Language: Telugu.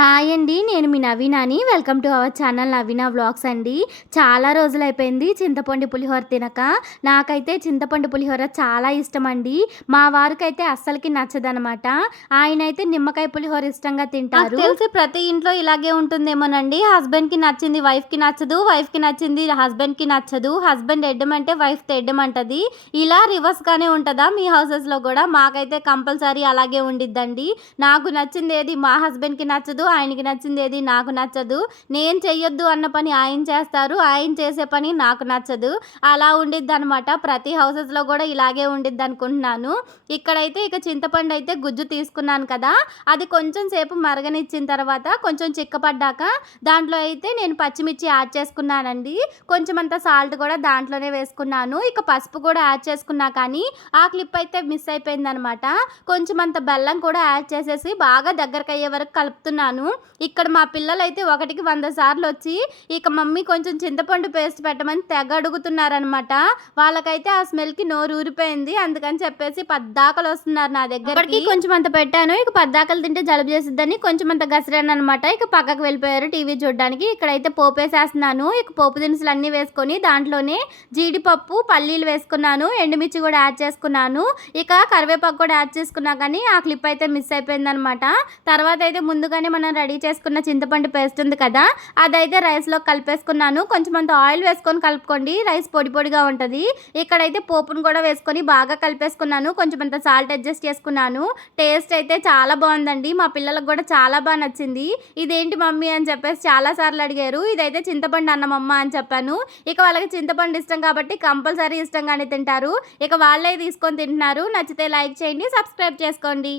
హాయ్ అండి నేను మీ నవీనాని. Welcome to our channel Naveena vlogs అండి. చాలా రోజులైపోయింది చింతపండు పులిహోర తినక. నాకైతే చింతపండు పులిహోర చాలా ఇష్టం అండి మా వారికైతే అస్సలకి నచ్చదనమాట. ఆయన అయితే నిమ్మకాయ పులిహోర ఇష్టంగా తింటారు. తెలిసి ప్రతి ఇంట్లో ఇలాగే ఉంటుందేమోనండి. హస్బెండ్కి నచ్చింది వైఫ్కి నచ్చదు వైఫ్కి నచ్చింది హస్బెండ్కి నచ్చదు. హస్బెండ్ ఎడ్డమంటే వైఫ్ తెడ్డమంటది ఇలా రివర్స్గానే ఉంటుందా మీ హౌసెస్లో కూడా? మాకైతే కంపల్సరీ అలాగే ఉండిద్దండి. నాకు నచ్చింది ఏది మా హస్బెండ్కి నచ్చదు ఆయనకి నచ్చింది ఏది? నాకు నచ్చదు. నేను చెయ్యొద్దు అన్న పని ఆయన చేస్తారు. ఆయన చేసే పని నాకు నచ్చదు. అలా ఉండిద్ది అనమాట ప్రతి హౌసెస్లో కూడా ఇలాగే ఉండిద్ది అనుకుంటున్నాను ఇక్కడైతే ఇక చింతపండు అయితే గుజ్జు తీసుకున్నాను కదా. అది కొంచెం సేపు మరగనిచ్చిన తర్వాత కొంచెం చిక్కపడ్డాక దాంట్లో అయితే నేను పచ్చిమిర్చి యాడ్ చేసుకున్నానండి. కొంచెం అంత సాల్ట్ కూడా దాంట్లోనే వేసుకున్నాను. ఇక పసుపు కూడా యాడ్ చేసుకున్నా కానీ ఆ క్లిప్ అయితే మిస్ అయిపోయిందనమాట కొంచెం అంత బెల్లం కూడా యాడ్ చేసేసి బాగా దగ్గరకు అయ్యే వరకు కలుపుతున్నాను. చేశాను. ఇక్కడ మా పిల్లలు అయితే ఒకటికి వంద సార్లు వచ్చి ఇక మమ్మీ కొంచెం చింతపండు పేస్ట్ పెట్టమని తెగ అడుగుతున్నారనమాట వాళ్ళకైతే ఆ స్మెల్కి నోరు ఊరిపోయింది. అందుకని చెప్పేసి పద్దాకలు వస్తున్నారు నా దగ్గరకి. కొంచెం అంత పెట్టాను. ఇక పద్దాకలు తింటే జలుబు చేసిద్దని కొంచెం అంత గసరాను అనమాట ఇక పక్కకు వెళ్ళిపోయారు టీవీ చూడడానికి. ఇక్కడైతే పోపు వేసేస్తున్నాను. ఇక పోపు దినుసులు అన్నీ వేసుకొని దాంట్లోనే జీడిపప్పు పల్లీలు వేసుకున్నాను. ఎండుమిర్చి కూడా యాడ్ చేసుకున్నాను. ఇక కరివేపాకు కూడా యాడ్ చేసుకున్నా కానీ ఆ క్లిప్ అయితే మిస్ అయిపోయింది అనమాట తర్వాత అయితే ముందుగానే మనం రెడీ చేసుకున్న చింతపండు పేస్ట్ ఉంది కదా అదైతే రైస్లో కలిపేసుకున్నాను. కొంచెం అంత ఆయిల్ వేసుకొని కలుపుకోండి. రైస్ పొడి పొడిగా ఉంటుంది. ఇక్కడైతే పోపును కూడా వేసుకొని బాగా కలిపేసుకున్నాను. కొంచెం అంత సాల్ట్ అడ్జస్ట్ చేసుకున్నాను. టేస్ట్ అయితే చాలా బాగుందండి. మా పిల్లలకు కూడా చాలా బాగా నచ్చింది. ఇదేంటి మమ్మీ అని చెప్పేసి చాలా సార్లు అడిగారు. ఇదైతే చింతపండు అన్నమమ్మ అని చెప్పాను. ఇక వాళ్ళకి చింతపండు ఇష్టం కాబట్టి కంపల్సరీ ఇష్టంగానే తింటారు. ఇక వాళ్ళే తీసుకొని తింటున్నారు. నచ్చితే లైక్ చేయండి సబ్స్క్రైబ్ చేసుకోండి.